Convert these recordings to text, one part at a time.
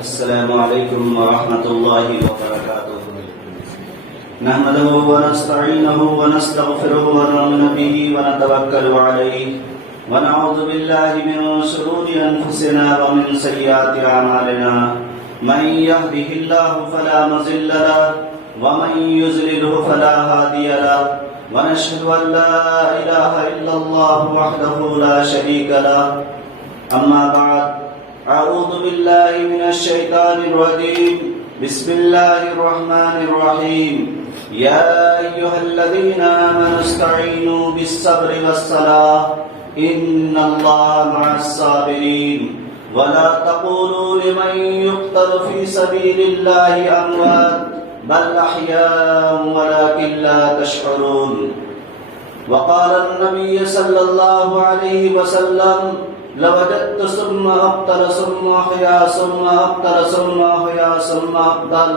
السلام عليكم ورحمة الله وبركاته. نحمده ونستعينه ونستغفره ونؤمن به ونتوكل عليه ونعوذ بالله من شرور أنفسنا ومن سيئات أعمالنا. من يهده الله فلا مضل له ومن يضلله فلا هادي له. ونشهد أن لا إله إلا الله وحده لا شريك له. أما بعد، أعوذ بالله من الشيطان الرجيم. بسم الله الرحمن الرحيم. يا أيها الذين آمنوا استعينوا بالصبر والصلاة إن الله مع الصابرين. ولا تقولوا لمن يقتل في سبيل الله أموات بل أحياء ولكن لا تشعرون. وقال النبي صلى الله عليه وسلم: لوجدت ثم أبطل ثم أحيا ثم أبطل ثم أحيا ثم أبطل.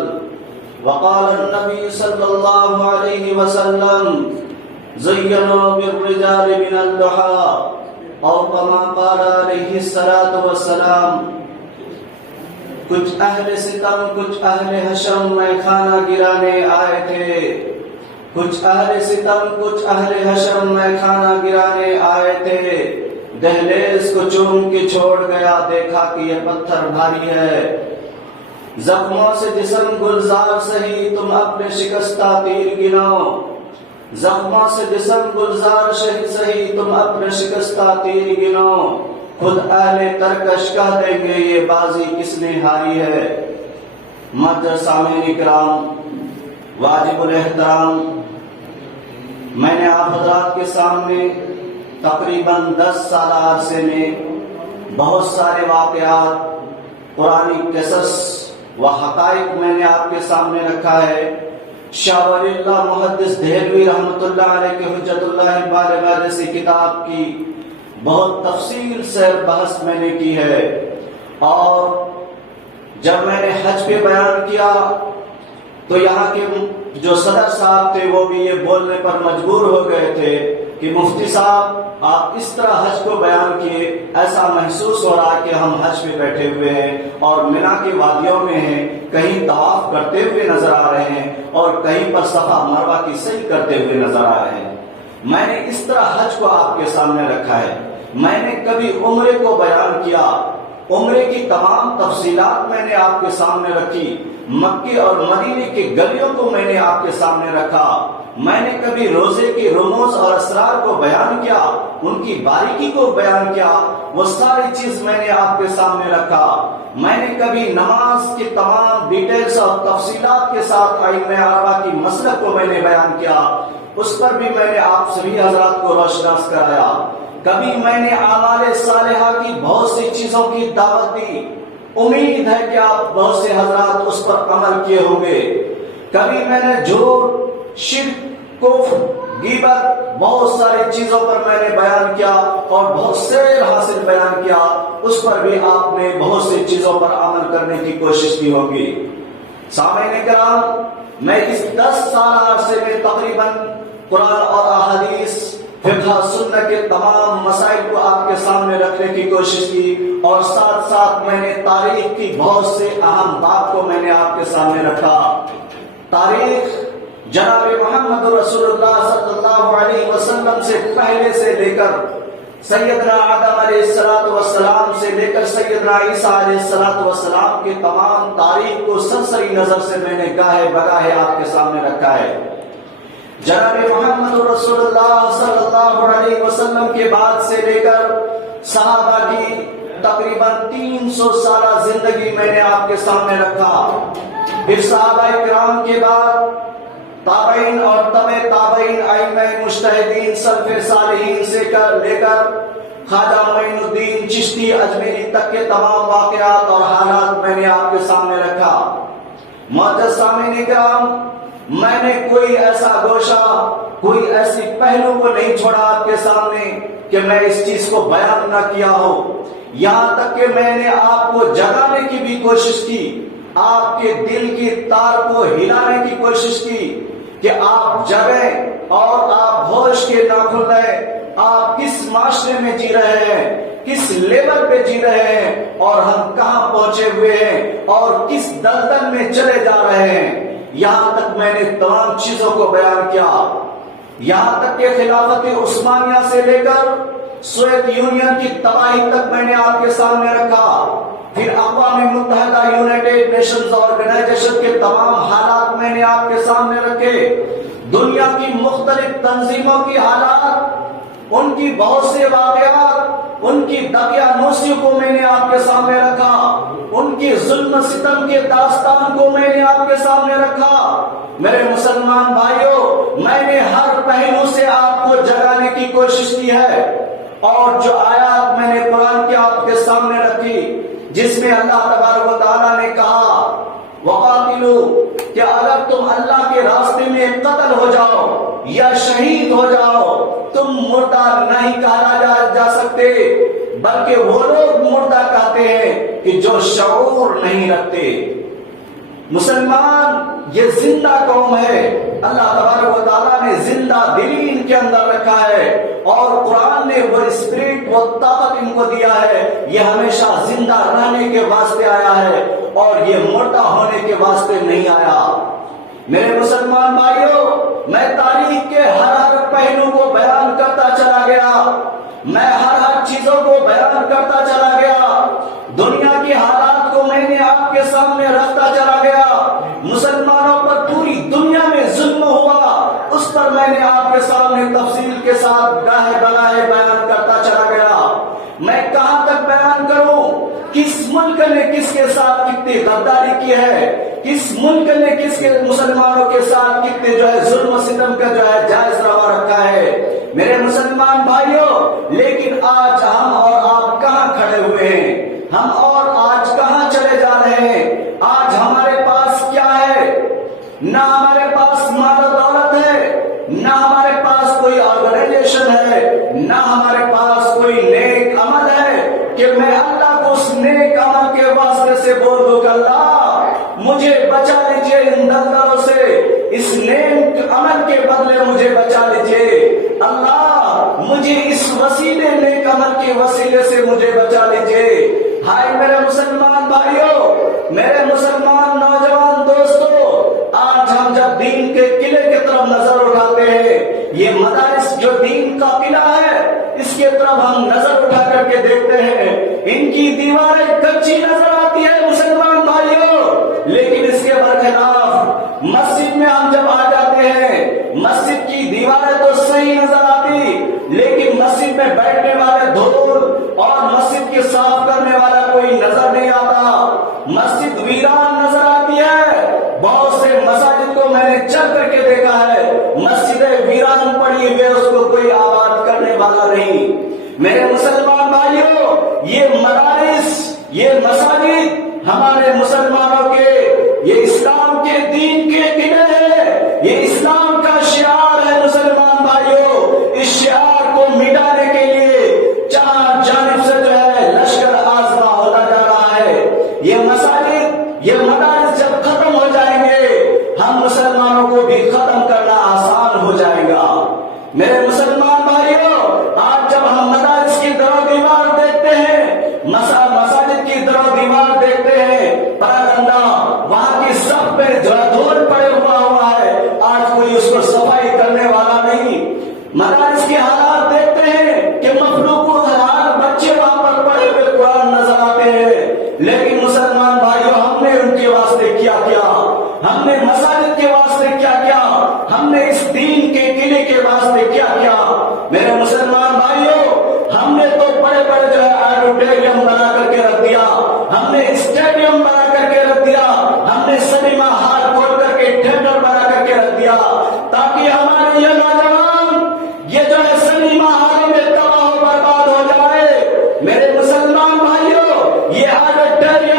وقال النبي صلى الله عليه وسلم: زينوا بالرجال من الضحى، اور كما قال علیہ الصلوۃ والسلام. کچھ اہل ستم کچھ اہل حشم میں کھانا گرانے آئے تھے. کچھ اہل ستم کچھ اہل حشم میں کھانا گرانے آئے تھے. دہلیز کو چوم کے چھوڑ گیا، دیکھا کہ یہ پتھر بھاری ہے. زخموں سے جسم گلزار سہی، تم اپنے شکستہ تیر گنو. زخموں سے جسم گلزار سہی، تم اپنے شکستہ تیر گنو. خود اہل ترکش کہہ دیں گے یہ بازی کس نے ہاری ہے. معزز سامعین کرام، واجب الاحترام، میں نے آپ حضرات کے سامنے تقریباً 10 سالہ عرصے میں بہت سارے واقعات، قرآنی قصص و حقائق میں نے آپ کے سامنے رکھا ہے. شاہ ولی اللہ محدث دہلوی رحمۃ اللہ علیہ کے حجت اللہ البالغہ جیسی کتاب کی بہت تفصیل سے بحث میں نے کی ہے. اور جب میں نے حج پہ بیان کیا تو یہاں کے جو صدر صاحب تھے وہ بھی یہ بولنے پر مجبور ہو گئے تھے کہ مفتی صاحب آپ اس طرح حج کو بیان کیے، ایسا محسوس ہو رہا کہ ہم حج پہ بیٹھے ہوئے ہیں اور مینا کی وادیوں میں ہیں، کہیں طواف کرتے ہوئے نظر آ رہے ہیں اور کہیں پر صفا مروہ کی سعی کرتے ہوئے نظر آ رہے ہیں. میں نے اس طرح حج کو آپ کے سامنے رکھا ہے. میں نے کبھی عمرے کو بیان کیا، عمرے کی تمام تفصیلات میں نے آپ کے سامنے رکھی. مکے اور مدینے کی گلیوں کو میں نے آپ کے سامنے رکھا. میں نے کبھی روزے کے رموز اور اسرار کو بیان کیا، ان کی باریکی کو بیان کیا، وہ ساری چیز میں نے آپ کے سامنے رکھا. میں نے کبھی نماز کے تمام ڈیٹیلز اور تفصیلات کے ساتھ ائمہ اربعہ کی مسلک کو میں نے بیان کیا، اس پر بھی میں نے آپ سبھی حضرات کو روشناس کرایا. کبھی میں نے اعمال صالحہ کی بہت سی چیزوں کی دعوت دی. امید ہے کہ آپ بہت سے حضرات اس پر عمل کیے ہوں گے. کبھی میں نے جھوٹ، شرک، کفر، غیبت، بہت ساری چیزوں پر میں نے بیان کیا اور بہت سے حاصل بیان کیا. اس پر بھی آپ نے بہت سی چیزوں پر عمل کرنے کی کوشش کی ہوگی. سامعین کرام، میں اس 10 سالہ عرصے میں تقریباً قرآن اور احادیث، فقہ سنت کے تمام مسائل کو آپ کے سامنے رکھنے کی کوشش کی اور ساتھ ساتھ میں نے تاریخ کی بہت سے اہم بات کو میں نے آپ کے سامنے رکھا. تاریخ جناب محمد رسول اللہ صلی اللہ علیہ وسلم سے پہلے سے لے کر سیدنا آدم علیہ السلام سے لے کر سیدنا عیسیٰ علیہ السلام کے تمام تاریخ کو سرسری نظر سے میں نے گاہے بگاہے آپ کے سامنے رکھا ہے. جناب محمد رسول اللہ صلی اللہ علیہ وسلم کے بعد سے لے کر صحابہ کی تقریباً 300 سالہ زندگی میں نے آپ کے سامنے رکھا. پھر صحابہ کرام کے بعد تابعین اور تبع تابعین، ائمہ مجتہدین، سلف صالحین سے لے کر خواجہ معین الدین چشتی اجمیری تک کے تمام واقعات اور حالات میں نے آپ کے سامنے رکھا. معزز سامعین کرام، میں نے کوئی ایسا گوشہ، کوئی ایسی پہلو کو نہیں چھوڑا آپ کے سامنے کہ میں اس چیز کو بیان نہ کیا ہو. یہاں تک کہ میں نے آپ کو جگانے کی بھی کوشش کی، آپ کے دل کی تار کو ہلانے کی کوشش کی کہ آپ جگیں اور آپ ہوش کے نہ کھلیں. آپ کس معاشرے میں جی رہے ہیں، کس لیول پہ جی رہے ہیں اور ہم کہاں پہنچے ہوئے ہیں اور کس دلدل میں چلے جا رہے ہیں. یہاں تک میں نے تمام چیزوں کو بیان کیا، یہاں تک کہ خلافت عثمانیہ سے لے کر سوویت یونین کی تباہی تک میں نے آپ کے سامنے رکھا. پھر اقوام متحدہ یونائٹڈ نیشنز آرگنائزیشن کے تمام حالات میں نے آپ کے سامنے رکھے. دنیا کی مختلف تنظیموں کی حالات، ان کی بہت سے واقعات، ان کی دقیانوسی کو میں نے آپ کے سامنے رکھا، ان کی ظلم ستم کے داستان کو میں نے آپ کے سامنے رکھا. میرے مسلمان بھائیوں، میں نے ہر پہلو سے آپ کو جگانے کی کوشش کی ہے، اور جو آیات میں نے قرآن کی آپ کے سامنے رکھی جس میں اللہ تبارک و تعالیٰ نے کہا وَقَاتِلُوا، کہ اگر تم اللہ کے راستے میں قتل ہو جاؤ یا شہید ہو جاؤ، تم مردہ نہیں کہا جا سکتے، بلکہ وہ لوگ مردہ کہتے ہیں کہ جو شعور نہیں رکھتے. مسلمان یہ زندہ قوم ہے، اللہ تبارک و تعالیٰ نے زندہ دلی ان کے اندر رکھا ہے، اور قرآن نے وہ اسپرٹ، وہ طاقت ان کو دیا ہے. یہ ہمیشہ زندہ رہنے کے واسطے آیا ہے اور یہ مردہ ہونے کے واسطے نہیں آیا. میرے مسلمان بھائیوں، میں تاریخ کے ہر پہلو کو بیان کرتا چلا گیا، میں ہر چیزوں کو بیان کرتا چلا گیا، دنیا کے حالات کو میں نے آپ کے سامنے رکھتا چلا گیا. مسلمانوں پر پوری دنیا میں ظلم ہوا، اس پر میں نے آپ کے سامنے تفصیل کے ساتھ گاہے بگاہے بیان کرتا چلا گیا. میں کہاں تک بیان کروں؟ کس ملک نے کس کے ساتھ کتنی غداری کی ہے، کس ملک نے کس کے مسلمانوں کے ساتھ کتنے جو ہے ظلم و ستم کا جو ہے جائز روا رکھا ہے. میرے مسلمان بھائیوں، لیکن آج ہم اور آپ کہاں کھڑے ہوئے ہیں؟ ہم اور آج کہاں چلے جا رہے ہیں؟ آج ہمارے پاس کیا ہے؟ نہ ہمارے پاس مال و دولت ہے، نہ ہمارے پاس کوئی آرگنائزیشن ہے، نہ ہمارے پاس کوئی نیک عمل ہے کہ میں اللہ کو اس نیک عمل کے واسطے سے بول دوں کہ اللہ مجھے بچا لیجئے ان دلدلوں سے، اس نیک عمل کے بدلے مجھے بچا لیجئے، اللہ مجھے اس وسیلے نیک عمل کے وسیلے سے مجھے بچا لیجئے. ہائے میرے مسلمان بھائیوں، میرے مسلمان نوجوان دوستو، آج ہم جب دین کے قلعے کی طرف نظر اٹھاتے ہیں، یہ مدارس جو دین کا قلعہ ہے اس کے طرف ہم نظر اٹھا کر کے دیکھتے ہیں، ان کی دیواریں کچی نظر آتی ہے مسلمان بھائیوں، لیکن اس کے برخلاف مسجد میں ہم جب آ جاتے ہیں، مسجد کی دیواریں تو صحیح نظر آتی، لیکن مسجد میں بیٹھنے والے دھول اور مسجد کی صاف کرنے والا کوئی نظر نہیں آتا، مسجد ویران نظر آتی ہے. بہت سے مساجد کو میں نے چل کر کے دیکھا ہے، مسجدیں ویران پڑی ہوئی، اس کو کوئی آباد کرنے والا نہیں. میرے مسلمان بھائیوں، یہ مدارس، یہ مساجد ہمارے مسلمانوں کے، یہ اسلام کے دین کے قلعے ہیں، یہ اسلام کا شعار ہے. مسلمان بھائیوں، اس شعار کو مٹانے کے لیے چار جانب سے جو ہے لشکر آزما ہوتا جا رہا ہے. یہ مساجد، یہ مدارس جب ختم ہو جائیں گے، ہم مسلمانوں کو بھی ختم کرنا آسان ہو جائے گا. میرے مسلمان بھائیوں، آج جب ہم مدارس کی در و دیوار دیکھتے ہیں، مساجد کی در و دیوار دیکھتے ہیں، پراگندہ وہاں کی سب پہ دھول پڑے ہوا ہے، آج کوئی اس کو صفائی کرنے والا نہیں. مدارس کے حالات دیکھتے ہیں کہ مخلوق حال بچے وہاں پر پڑے ہوئے قرآن نظر آتے ہیں، لیکن مسلمان بھائیوں ہم نے ان کے واسطے کیا کیا؟ ہم نے مساجد کے واسطے کیا کیا؟ ہم نے اس دین کے قلعے کے واسطے کیا کیا؟ میرے مسلمان بھائیوں، ہم نے تو بڑے بڑے جو ہے آڈیٹوریم بنا کر کے رکھ دیا، ہم نے اسٹیڈیم بنا کر کے رکھ دیا، ہم نے سنیما ہال کھول کر کے تھیٹر بنا کر کے رکھ دیا، تاکہ ہمارے یہ نوجوان یہ جو ہے سنیما ہال میں تباہ و برباد ہو جائے. میرے مسلمان بھائیوں، یہ آڈیٹوریم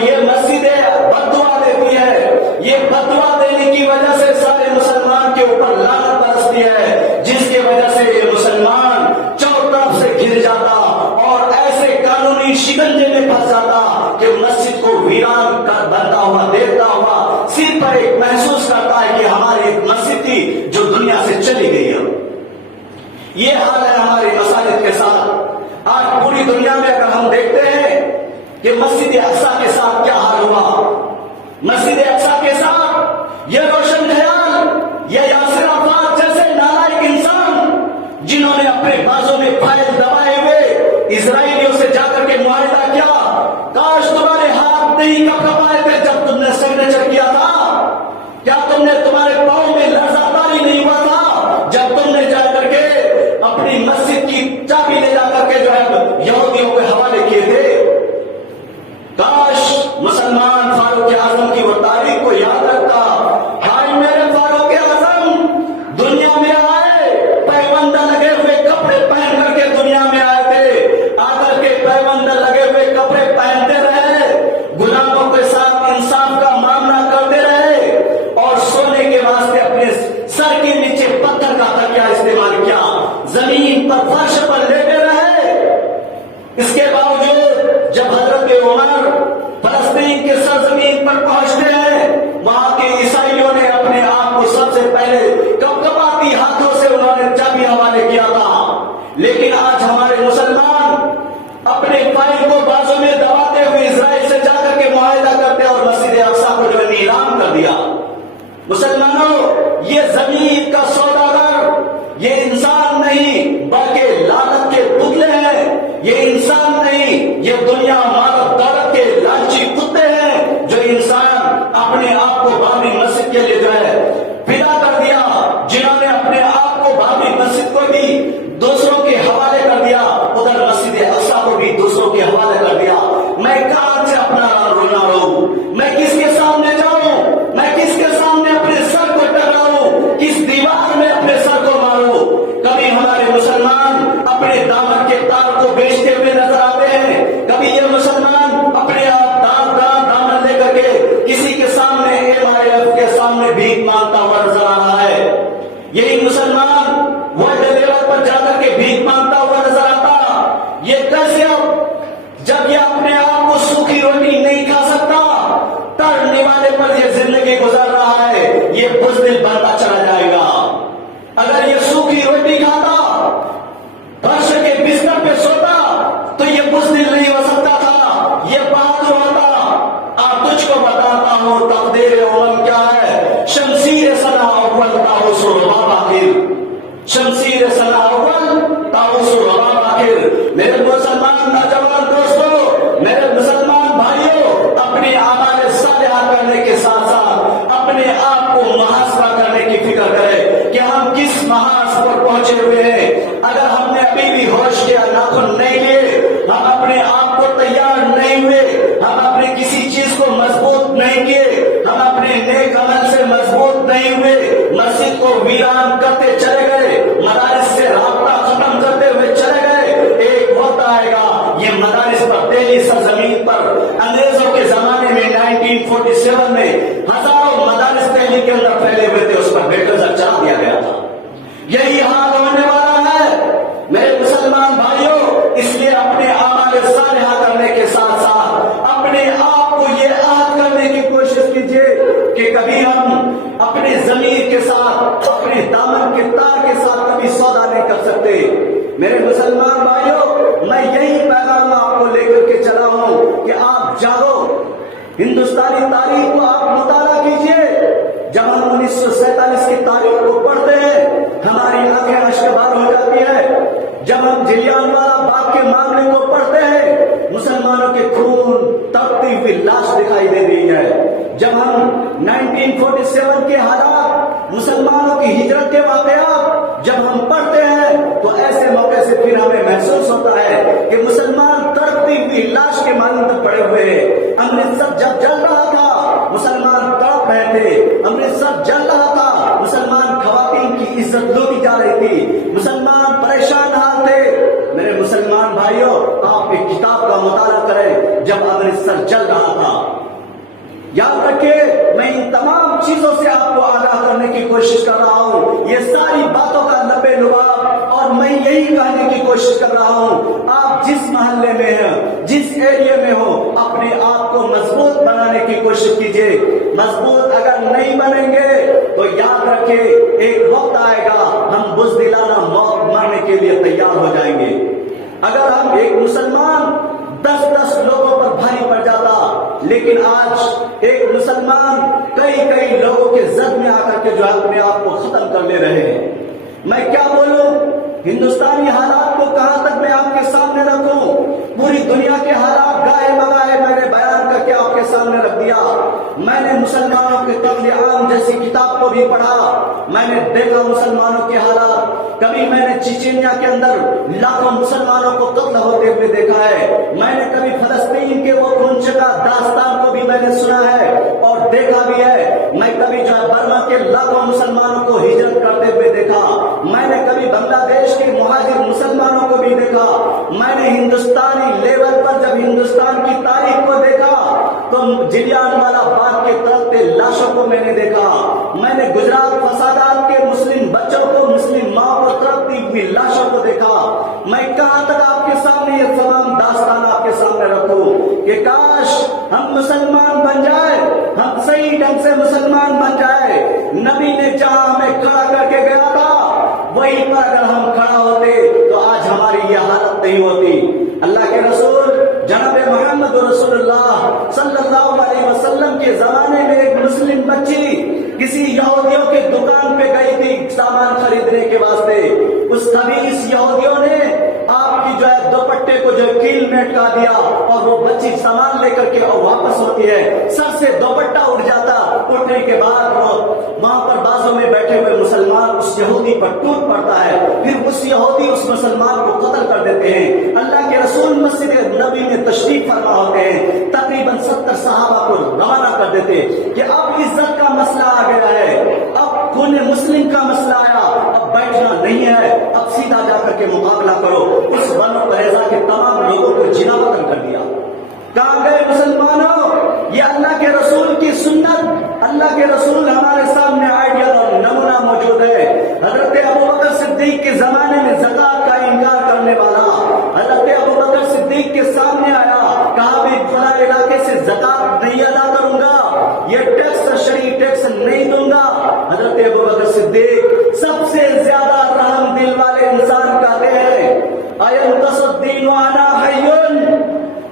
یہ مسجدیں بد دعا دیتی ہے، یہ بد دعا دینے کی وجہ سے سارے مسلمان کے اوپر لعنت برستی ہے، جس کی وجہ سے یہ مسلمان چاروں طرف سے گھر جاتا اور ایسے قانونی شکنجے میں پھنس جاتا کہ مسجد کو ویران کر بنتا ہوا دیکھتا ہوا سر پر ایک محسوس کرتا ہے کہ ہماری ایک مسجد تھی جو دنیا سے چلی گئی ہے۔ یہ حال ہے ہمارے مساجد کے ساتھ۔ آج پوری دنیا میں اگر ہم دیکھتے ہیں کہ مسجد اقصی کے ساتھ کیا حال ہوا، مسجد اقصی کے ساتھ یہ روشن خیال، یہ یاسر عرفات جیسے نالائق انسان جنہوں نے اپنے بازوں میں فائل دبائے ہوئے اسرائیلیوں سے جا کر کے معاہدہ کیا، کاش تمہارے ہاتھ نہیں کب کپائے تھے جب تم نے سگنیچر کیا تھا، کیا تم نے تمہارے پاؤں میں لرزہ تاری نہیں ہوا تھا جب تم نے جا کر کے اپنی مسجد کی چابی لے جا کر کے جو ہے یہودیوں کے حوالے کیے تھے۔ کاش مسلمان فاروق اعظم کی وہ تاریخ کو یاد رکھتا، ہائے میرے فاروق اعظم دنیا میں آئے پیوندہ لگے ہوئے کپڑے پہن کر کے دنیا میں آئے تھے، آ کر کے پیوندہ لگے ہوئے کپڑے پہنتے رہے، غلاموں کے ساتھ انصاف کا معاملہ کرتے رہے اور سونے کے واسطے اپنے سر کے نیچے پتھر کا تکیہ استعمال کیا، زمین پر فرش پر لیٹے رہے۔ اس کے باوجود جب حضرت عمر فلسطین کے سرزمین پر پہنچتے ہیں، وہاں کے عیسائیوں نے اپنے آپ کو سب سے پہلے کپکپاتی ہاتھوں سے انہوں نے چابی حوالے کیا تھا، لیکن آج ہمارے مسلمان اپنے فائل کو بازوں میں دباتے ہوئے اسرائیل سے جا کر کے معاہدہ کرتے اور مسجد اقصی کو جو ہے نیلام کر دیا۔ مسلمانوں، یہ زمین کا سوداگر یہ انسان نہیں بلکہ لعنت کے پتلے ہیں، یہ انسان نہیں یہ دنیا مال و دولت کے لالچی کتے ہیں جو انسان اپنے آپ کو بابری مسجد کے لیے جو ہے فدا کر دیا، جنہوں نے اپنے آپ کو بابری مسجد کو بھی دوسروں کے حوالے کر دیا، ادھر مسجد اقصی کو بھی دوسروں کے حوالے کر دیا۔ میں کہاں سے اپنا رونا رہوں، میں کس کے سامنے جاؤں، میں کس کے سامنے اپنے سر کو ٹکراؤں، کس دیوار میں اپنے سر کو ماروں؟ کبھی ہمارے مسلمان اپنے دامن کے تار کو بیچتے ہوئے نظر آتے ہیں، کبھی یہ مسلمان اپنے آپ دامن لے کر کے کسی کے سامنے MIF کے سامنے بھیک مانگتا ہوا نظر آ رہا ہے۔ یہی مسلمان ورلڈ لیول پر جا کر کے بھیک مانگتا ہوا نظر آتا۔ یہ کیسے اب جب یہ اپنے آپ کو سوکھی روٹی نہیں کھا سکتا، تر نوالے پر یہ زندگی گزار رہا ہے، یہ بزدل بنتا چلا جائے گا۔ اگر یہ سوکھی روٹی کھاتا، فرش کے بستر پہ سوتا تو یہ بزدل نہیں ہو سکتا تھا، یہ بہادر ہوتا۔ آپ تجھ کو بتاتا ہوں تقدیر عمر کیا ہے، شمشیر ثنا اول طاؤس و رباب آخر، شمشیر ثنا اول طاؤس و رباب آخر۔ میرے مسلمان نوجوان دوستو، میرے مسلمان بھائیوں، اپنے اعمال صالحہ کرنے کے ساتھ ساتھ اپنے آپ کو محاسبہ کرنے کی فکر کریں کہ ہم کس محاذ پر پہنچے ہوئے ہیں۔ اگر ہم نے ابھی بھی ہوش کے ناخن نہیں لیے، ہم اپنے آپ کو تیار نہیں ہوئے، ہم اپنے کسی چیز کو مضبوط نہیں کیے، ہم اپنے نیک عمل سے مضبوط نہیں ہوئے، مسجد کو ویران کرتے چلے گئے، مدارس سے رابطہ ختم کرتے ہوئے چلے گئے، ایک وقت آئے گا یہ مدارس پر دہلی سرزمین پر انگریزوں کے زمانے میں 1947 میں ہزاروں مدارس دہلی کے اندر پھیلے ہوئے تھے، اس پر بلڈوزر چلا دیا گیا تھا۔ یہی حال ہونے والا ہے میرے مسلمان بھائیوں، اس لیے اپنے اعمال صالحہ کرنے کے ساتھ ساتھ اپنے آپ کو یہ عہد کرنے کی کوشش کیجیے کہ کبھی ہم اپنے ضمیر کے ساتھ، اپنے دامن کے تار کے ساتھ کبھی سودا نہیں کر سکتے۔ میرے مسلمان بھائیوں، میں یہی پیغام آپ کو لے کر کے چلا ہوں کہ آپ جاگو، ہندوستانی تاریخ کو آپ مطالعہ کیجیے۔ جب ہم 1947 کی تاریخ کو پڑھتے ہیں ہماری آنکھیں اشکبار ہو جاتی ہے۔ جب ہم جلیان والا باغ کے معاملے کو پڑھتے ہیں مسلمانوں کے خون تڑپتی ہوئی لاش دکھائی دے رہی ہے۔ جب ہم 1947 کے حالات، مسلمانوں کی ہجرت کے واقعات جب ہم پڑھتے ہیں تو ایسے موقع سے پھر ہمیں محسوس ہوتا ہے کہ مسلمان تڑپتی ہوئی لاش کے مانند پڑے ہوئے ہیں۔ امرتسر جب جل رہا تھا مسلمان تڑپ رہے تھے، امرتسر جل رہا تھا مسلمان خواتین کی عزت لوٹی جا رہی تھی، مسلمان پریشان حال تھے۔ میرے مسلمان بھائیوں، آپ ایک کتاب کا مطالعہ کریں، جب امرتسر جل رہا تھا یاد رکھیے میں ان تمام چیزوں سے آپ کو آگاہ کرنے کی کوشش کر رہا ہوں. یہ ساری باتوں کا لبے لباب اور میں یہی کہنے کی کوشش کر رہا ہوں. آپ جس محلے میں ہیں، جس ایریے میں ہو، اپنے آپ کو مضبوط بنانے کی کوشش کیجیے. مضبوط اگر نہیں بنیں گے تو یاد رکھیے ایک وقت آئے گا ہم بزدلانہ موت مرنے کے لیے تیار ہو جائیں گے. اگر ہم ایک مسلمان 10 لوگوں پر بھاری پڑ جاتا، لیکن آج ایک مسلمان کئی لوگوں کے زد میں آ کر کے جو اپنے آپ کو ختم کر لے رہے ہیں. میں کیا بولوں؟ ہندوستانی حالات کو کہاں تک میں آپ کے سامنے رکھوں؟ پوری دنیا کے حالات گاہے بگاہے میں نے بیان کر کے آپ کے سامنے رکھ دیا. میں نے مسلمانوں کے قتل عام جیسی کتاب کو بھی پڑھا. میں نے دیکھا مسلمانوں کے حالات. کبھی میں نے چیچینیا کے اندر لاکھوں مسلمانوں کو قتل ہوتے ہوئے دیکھا ہے. میں نے کبھی فلسطین کے وہ خونچکا داستان کو بھی میں نے سنا ہے اور دیکھا بھی ہے. میں کبھی جو ہے برما کے لاکھوں مسلمانوں کو ہجرت کرتے ہوئے دیکھا. میں نے کبھی بنگلہ دیش کے مہاجر مسلمانوں کو بھی دیکھا. میں نے ہندوستانی لیول پر جب ہندوستان کی تاریخ کو دیکھا تو جلیان والا باغ کے تڑپتے لاشوں کو میں نے دیکھا. میں نے گجرات فسادات کے مسلم بچوں کو، مسلم ماں کو تڑپتی ہوئی لاشوں کو دیکھا. میں کہاں تک آپ کے سامنے یہ تمام داستان آپ کے سامنے رکھوں کہ کاش ہم مسلمان بن جائے، ہم صحیح ڈھنگ سے مسلمان بن جائے. نبی نے جہاں ہمیں کھڑا کر کے گیا تھا وہی پر اگر ہم کھڑا ہوتے تو آج ہماری یہ حالت نہیں ہوتی. اللہ کے رسول جناب محمد رسول اللہ صلی اللہ علیہ وسلم کے زمانے میں ایک مسلم بچی کسی یہودیوں کے دکان پہ گئی تھی سامان خریدنے کے واسطے. اس خبیث یہودیوں نے آپ کی جو ہے دوپٹے کو جو ہے کیل میں اٹکا دیا اور وہ بچی سامان لے کر کے اور واپس ہوتی ہے. سر سے دوپٹہ اٹھ جاتا. اٹھنے کے بعد وہ وہاں پر بازوں میں بیٹھے ہوئے مسلمان اس یہودی پر ٹوٹ پڑتا ہے. پھر اس یہودی اس مسلمان کو قتل کر دیتے ہیں. اللہ کے رسول مسجد نبی میں تشریف فرما ہوتے ہیں. تقریباً 70 صحابہ کو روانہ کر دیتے کہ اب عزت کا مسئلہ آ گیا ہے، اب خون مسلم کا مسئلہ آیا، اب بیٹھنا نہیں ہے، اب سیدھا جا کر کے مقابلہ کرو. اس بنو قریظہ کے تمام لوگوں کو جلا وطن کر دیا. کہاں گئے مسلمانوں؟ یہ اللہ کے رسول کی سنت، اللہ کے رسول ہمارے سامنے آئیڈیل اور نمونہ موجود ہے. حضرت ابوبکر صدیق کے زمانے میں زکات کا انکار کرنے والا حضرت ابوبکر صدیق کے سامنے آیا، کہا میں فلاں علاقے سے زکات نہیں ادا کروں گا، یہ ٹیکس شرعی ٹیکس نہیں دوں گا. حضرت ابوبکر صدیق سب سے زیادہ رحم دل والے انسان کہتے ہیں اَيَنْقَصُ الدِّينُ وَأَنَا حَيٌّ،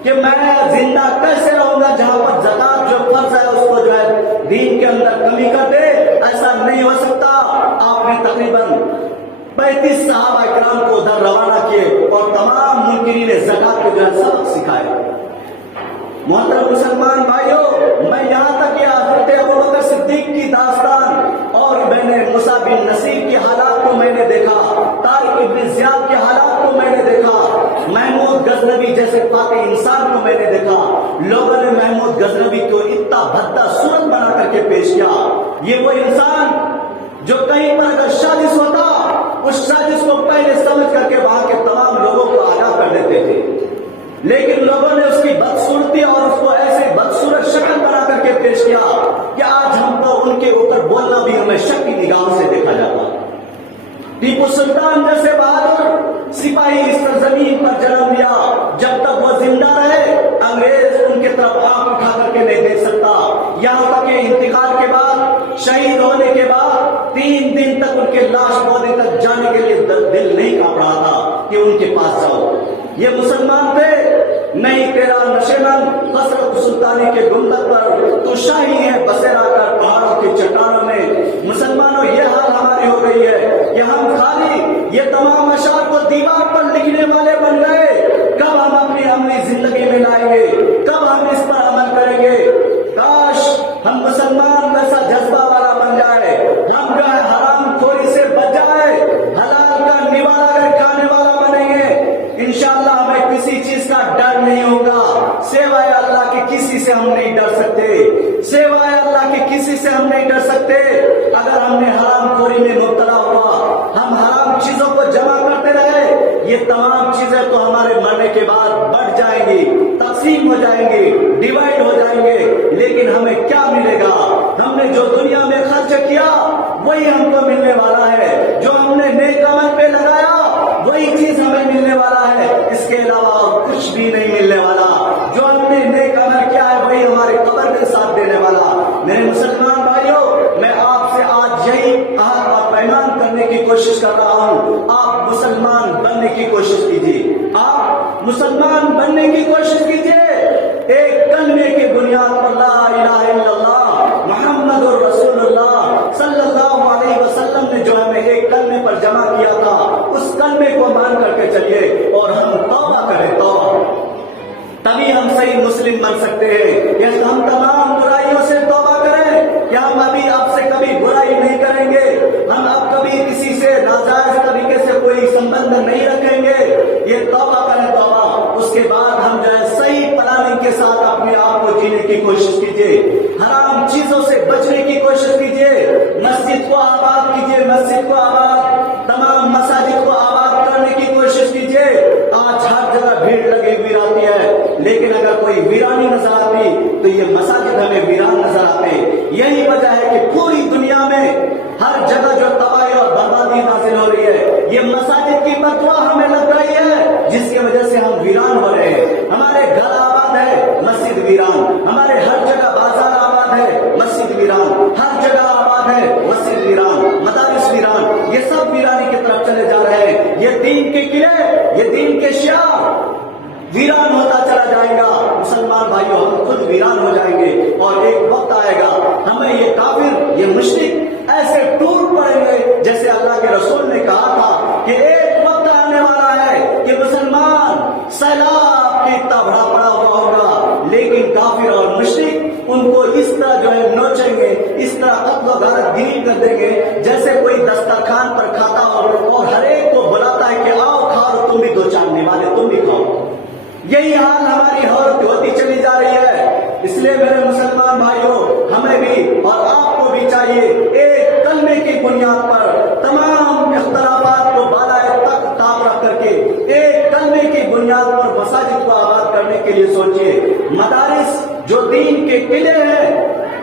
کہ میں زندہ کیسے رہوں گا جہاں پر زکات جو فرض ہے اس کو جو ہے دین کے اندر کمی کر دے؟ ایسا نہیں ہو سکتا. آپ نے تقریباً 35 صحابہ اکرام کو ادھر روانہ کیے اور تمام منکرین زکات کو جو ہے سبق سکھائے. محترم مسلمان بھائیوں، میں یہاں تک کہ حضرت ابوبکر صدیق کی داستان اور میں نے موسیٰ بن نصیر کے حالات کو میں نے دیکھا، طارق ابن زیاد کے حالات کو میں نے دیکھا، محمود غزنوی جیسے پاک انسان کو میں نے دیکھا. لوگوں نے محمود غزنوی کو اتنا بھدا صورت بنا کر کے پیش کیا. یہ وہ انسان جو کہیں پر اگر سازش ہوتا اس سازش کو پہلے سمجھ کر کے وہاں کے تمام لوگوں کو آگاہ کر دیتے تھے، لیکن لوگوں نے اس کی بدصورتی اور اس کو ایسے بدصورت شکل بنا کر کے پیش کیا کہ آج ہم کو ان کے اوپر بولنا بھی ہمیں شک کی نگاہوں سے دیکھا جاتا. ٹیپو سلطان جیسے بہادر سپاہی اس زمین پر جنم لیا، جب تک وہ زندہ رہے انگریز ان کی طرف آنکھ اٹھا کر کے نہیں دیکھ سکتا. یہاں تک کہ انتقال کے بعد، شہید ہونے کے بعد 3 دن تک ان کے لاش بودے تک جانے کے لیے دل نہیں کانپ رہا تھا کہ ان کے پاس جاؤ. یہ مسلمان تھے نہیں. تیرا نشیمن حضرت سلطانی کے گنبد پر تو شاہی ہے بسیرا کر پہاڑوں کی چٹانوں میں. مسلمانوں یہ حال ہماری ہو گئی ہے کہ ہم خالی یہ تمام اشعار کو دیوار پر لکھنے والے بن گئے. کب ہم اپنی عملی زندگی میں لائیں گے؟ کب ہم اس پر عمل کریں گے؟ کاش ہم مسلمان ویسا جذبہ والا بن جائے، ہم جو ہے حرام خوری سے بچ جائے، حلال کا نوالا کر کھانے والا بنیں گے. انشاءاللہ ہمیں کسی چیز کا ڈر نہیں ہوگا. سوائے اللہ کے کسی سے ہم نہیں ڈر سکتے، سوائے اللہ کے کسی سے ہم نہیں ڈر سکتے. اگر ہم نے حرام خوری میں مبتلا ہوا، ہم حرام چیزوں کو جمع کرتے رہے، یہ تمام چیزیں تو ہمارے مرنے کے بعد بڑھ جائیں گی، تقسیم ہو جائیں گی، ڈیوائڈ ہو جائیں گے. لیکن ہمیں کیا نے جو دنیا میں خرچ کیا وہی ہم کو ملنے والا ہے، جو ہم نے نیک عمل پہ لگایا وہی چیز ہمیں ملنے والا ہے، اس کے علاوہ اور کچھ بھی نہیں ملنے والا۔ جو ہم نے نیک عمل کیا ہے وہی ہمارے قبر میں ساتھ دینے والا۔ میرے مسلمان بھائیوں، میں آپ سے آج یہی عہد اور پیمان کرنے کی کوشش کر رہا ہوں، آپ مسلمان بننے کی کوشش کیجیے، آپ مسلمان بننے کی کوشش کیجیے۔ ایک کلمے کی بنیاد پر لا الہ الا اللہ محمد الرسول اللہ صلی اللہ علیہ وسلم نے جو ہمیں ایک کلمے پر جمع کیا تھا، اس کلمے کو مان کر کے چلیے اور ہم توبہ کریں، توبہ، تبھی ہم صحیح مسلم بن سکتے ہیں۔ یا ہم تمام برائیوں سے توبہ کریں کہ ہم ابھی اب سے کبھی برائی نہیں کریں گے، ہم اب کبھی کسی سے ناجائز طریقے سے کوئی سمبند نہیں رکھیں گے، یہ توبہ کریں، توبہ۔ اس کے بعد ہم جو ہے صحیح پلاننگ کے ساتھ اپنے آپ کو جینے کی کوشش کیجیے، حرام چیزوں سے بچنے کی کوشش کیجیے، مسجد کو آباد کیجیے، مسجد کو آباد، تمام مساجد کو آباد کرنے کی کوشش کیجیے۔ آج ہر جگہ بھیڑ لگی ہوئی رہتی ہے، لیکن اگر کوئی ویرانی نظر آتی تو یہ مساجد ہمیں ویران نظر آتے۔ یہی وجہ ہے کہ پوری دنیا میں ہر جگہ جو تباہی اور بربادی نازل ہو رہی ہے، یہ مساجد کی فتویٰ ہمیں لگ رہی ہے، جس کی وجہ سے ہم ویران ہو رہے ہیں۔ ہمارے گھر آباد ہے، مسجد ویران، ہمارے ہر جگہ بازار آباد ہے، مسجد ویران، ہر جگہ آباد ہے، مسجد ویران، مدارس ویران، یہ سب ویرانی کی طرف چلے جا رہے ہیں۔ یہ دین کے قلعے، یہ دین کے شعار ویران ہوتا چلا جائے گا۔ مسلمان بھائیوں، ہم خود ویران ہو جائیں گے اور ایک وقت آئے گا ہمیں یہ کافر، یہ مشرک ایسے ٹوٹ پڑیں گے جیسے اللہ کے رسول نے کہا تھا کہ ایک وقت آنے والا ہے کہ مسلمان سیلاب کی اتنا بڑا پڑا ہوا ہوگا، لیکن کافر اور مشرک ان کو اس طرح جو ہے نوچیں گے، اس طرح قتل و غارت گیری کر دیں گے جیسے کوئی دسترخوان پر کھاتا ہو اور ہر ایک کو بلاتا ہے کہ آؤ کھاؤ، تم بھی دو چاندنے والے، تم بھی کھاؤ۔ یہی حال ہماری ہوتی چلی جا رہی ہے۔ اس لیے میرے مسلمان بھائیوں، ہمیں بھی اور آپ کو بھی چاہیے ایک کلمے کی بنیاد پر تمام اختلافات کو بالائے تک تاب رکھ کر کے ایک کلمے کی بنیاد پر مساجد کو آباد کرنے کے لیے سوچیے۔ مدارس جو دین کے قلعے ہیں،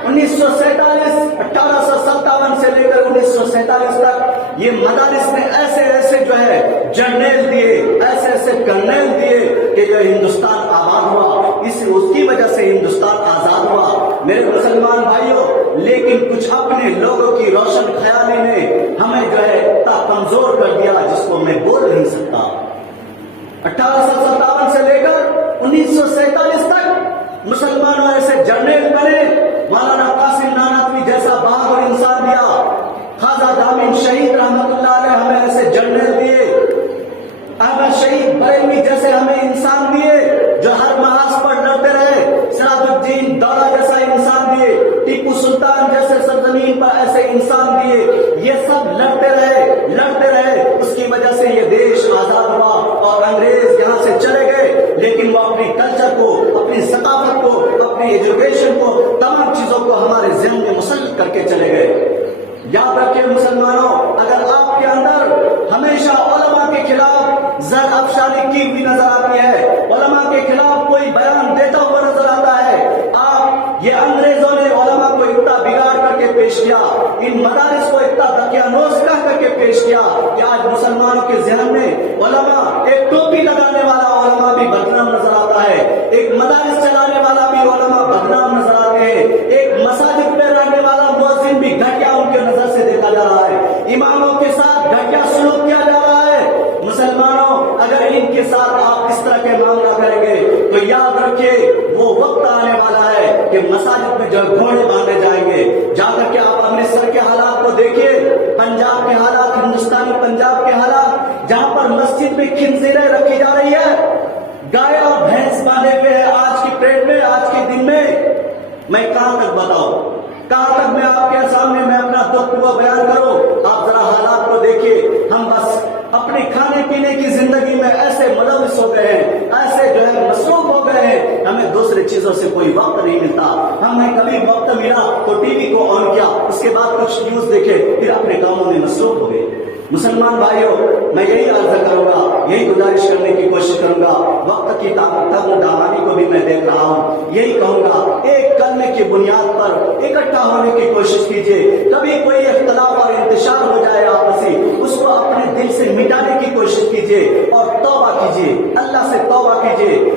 1857 سے لے کر 1947 تک یہ مدارس نے ایسے ایسے جو ہے جرنیل دیے، ایسے ایسے کرنیل دیے کہ جو ہندوستان آباد ہوا، اس کی وجہ سے ہندوستان آزاد ہوا۔ میرے مسلمان بھائیوں، لیکن کچھ اپنے لوگوں کی روشن خیالی نے ہمیں جو ہے اتنا کمزور کر دیا جس کو میں بول نہیں سکتا۔ 1857 سے لے کر 1947 تک مسلمانوں ایسے جرنیل بنے، مولانا قاسم نانوتوی جیسا بہادر انسان دیا، خواجہ دامن شہید رحمت اللہ علیہ ہمیں ایسے جرنیل دیے، احمد شہید بریلوی جیسے ہمیں انسان دیے جو ہر محاذ پر لڑتے رہے، سراج الدین دورہ جیسا انسان دیے، ٹیپو سلطان جیسے سرزمین پر ایسے انسان دیے، یہ سب لڑتے رہے، اس کی وجہ سے یہ دیش آزاد ہوا اور انگریز یہاں سے چلے گئے، لیکن وہ اپنی کلچر کو، اپنی ثقافت کو، اپنی ایجوکیشن کو، تمام چیزوں کو ہمارے ذہن میں مسلط کر کے چلے گئے۔ یاد رکھیں مسلمانوں، اگر آپ کے اندر ہمیشہ علماء کے خلاف زر افشانی کی ہوئی نظر آتی ہے، علماء کے خلاف کوئی بیان دیتا ہوا نظر آتا ہے، یہ انگریزوں نے علماء کو اتنا بگاڑ کر کے پیش کیا، ان مدارس کو اتنا دقیانوس کر کے پیش کیا کہ آج مسلمانوں کے ذہن میں علماء، ایک ٹوپی لگانے والا علماء بھی بدنام نظر آتا ہے، ایک مدارس چلانے والا بھی علماء بدنام نظر آتے ہیں، ایک مساجد میں رہنے والا مؤذن بھی گھٹیا ان کے نظر سے دیکھا جا رہا ہے، اماموں کے ساتھ گھٹیا سلوک کیا جا رہا ہے۔ مسلمانوں، اگر ان کے ساتھ آپ اس طرح کے معاملہ کریں گے تو یاد رکھیے وہ وقت آنے والا ہے کہ مساجد میں جو گھوڑے باندھے جائیں گے۔ جا کر کے آپ امرتسر کے حالات کو دیکھیے، پنجاب کے حالات، ہندوستانی پنجاب کے حالات، جہاں پر مسجد میں خنزیریں رکھی جا رہی ہے، گائے اور بھینس باندھے ہوئے ہیں آج کی ڈیٹ میں، آج کے دن میں۔ میں کہاں تک بتاؤں، کہاں تک میں آپ کے سامنے میں اپنا دکھ کو بیان کروں؟ آپ ذرا حالات کو دیکھیے۔ ہم بس اپنے کھانے پینے کی زندگی میں ایسے ملوث ہو گئے ہیں، ایسے جو ہے مصروف ہو گئے ہیں، ہمیں دوسرے چیزوں سے کوئی وقت نہیں ملتا۔ ہمیں کبھی وقت ملا تو ٹی وی کو آن کیا، اس کے بعد کچھ نیوز دیکھے، پھر اپنے کاموں میں مصروف ہو گئے۔ مسلمان بھائیوں، میں یہی عرض کروں گا، یہی گزارش کرنے کی کوشش کروں گا، وقت کی دامانی کو بھی میں دیکھ رہا ہوں، یہی کہوں گا ایک کلمے کی بنیاد پر اکٹھا ہونے کی کوشش کیجیے. کبھی کوئی اختلاف اور انتشار ہو جائے آپسی، اس کو اپنے دل سے مٹانے کی کوشش کیجیے اور توبہ کیجیے، اللہ سے توبہ کیجیے.